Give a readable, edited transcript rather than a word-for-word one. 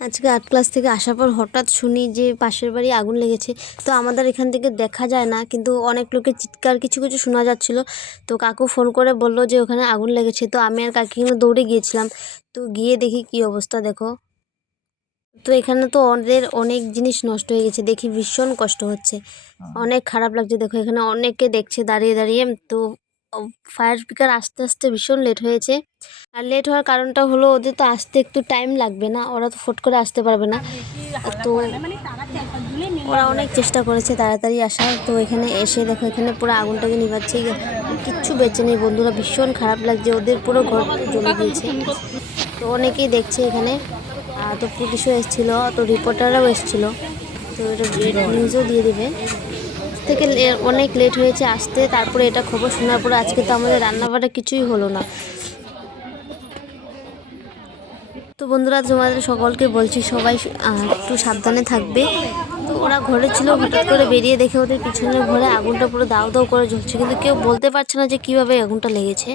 আজকে art class থেকে আসার পর হঠাৎ শুনি যে পাশের বাড়ি আগুন লেগেছে। তো আমাদের এখান থেকে দেখা যায় না, কিন্তু অনেক লোকের চিৎকার কিছু কিছু শোনা যাচ্ছিল। তো কাকু ফোন করে বলল যে ওখানে আগুন লেগেছে। তো আমি আর কাকি কিন্তু দৌড়ে গিয়েছিলাম। তো গিয়ে দেখি কি অবস্থা দেখো। তো এখানে তো ওদের অনেক জিনিস নষ্ট হয়ে গেছে, দেখি ভীষণ কষ্ট হচ্ছে, অনেক খারাপ লাগছে। দেখো এখানে অনেকে দেখছে দাঁড়িয়ে দাঁড়িয়ে। তো ফায়ার ব্রিগেড আসতে আসতে ভীষণ লেট হয়েছে। আর লেট হওয়ার কারণটা হলো ওদের তো আসতে একটু টাইম লাগবে না, ওরা তো ফট করে আসতে পারবে না। তো ওরা অনেক চেষ্টা করেছে তাড়াতাড়ি আসার। তো এখানে এসে দেখো এখানে পুরো আগুনটাকে নিভাচ্ছে, কিচ্ছু বেঁচে নেই বন্ধুরা। ভীষণ খারাপ লাগছে, ওদের পুরো ঘর জ্বলে গিয়েছে। তো অনেকেই দেখছে এখানে। তো পুলিশও এসেছিলো, তো রিপোর্টাররাও এসেছিলো। তো এটা নিউজও দিয়ে দেবে। থেকে অনেক লেট হয়েছে আসতে। তারপরে এটা খবর শোনার পরে আজকে তো আমাদের রান্নাবাড়া কিছুই হলো না। তো বন্ধুরা, তোমাদের সকলকে বলছি সবাই একটু সাবধানে থাকবে। তো ওরা ঘরে ছিল, হঠাৎ করে বেরিয়ে দেখে ওদের পিছনের ঘরে আগুনটা পুরো দাউ দাউ করে জ্বলছে, কিন্তু কেউ বলতে পারছে না যে কিভাবে আগুনটা লেগেছে।